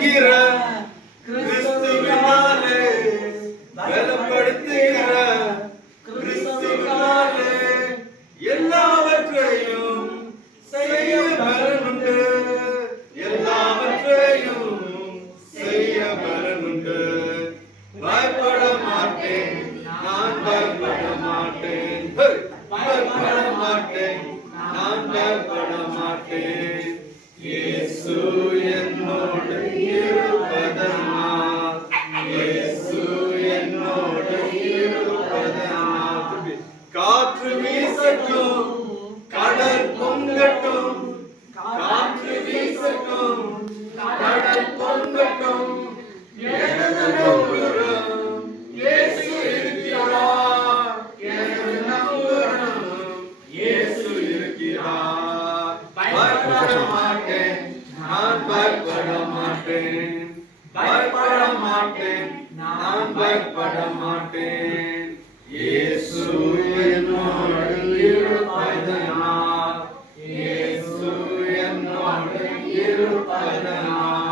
பலப்படுத்துகிற கிறிஸ்துவினாலே பலப்படுத்துகிற கிறிஸ்துவினாலே எல்லாவற்றையும் செய்ய பலனுண்டு எல்லாவற்றையும் செய்ய பலனுண்டு பயப்பட மாட்டேன் நான் பயப்பட மாட்டேன். பயப்பட மாட்டேன். வீசட்டும் கடல் பொங்கட்டும் காற்று வீசட்டும் கடல் பொங்கட்டும் எனது நம்புறம் இயேசு இருக்கிறார். எனது நம்புறம் இயேசு இருக்கிறார் பயப்பட மாட்டேன். நான் பயப்பட மாட்டேன். பயப்பட மாட்டேன். நான் பயப்பட மாட்டேன். இருப்பதனால்.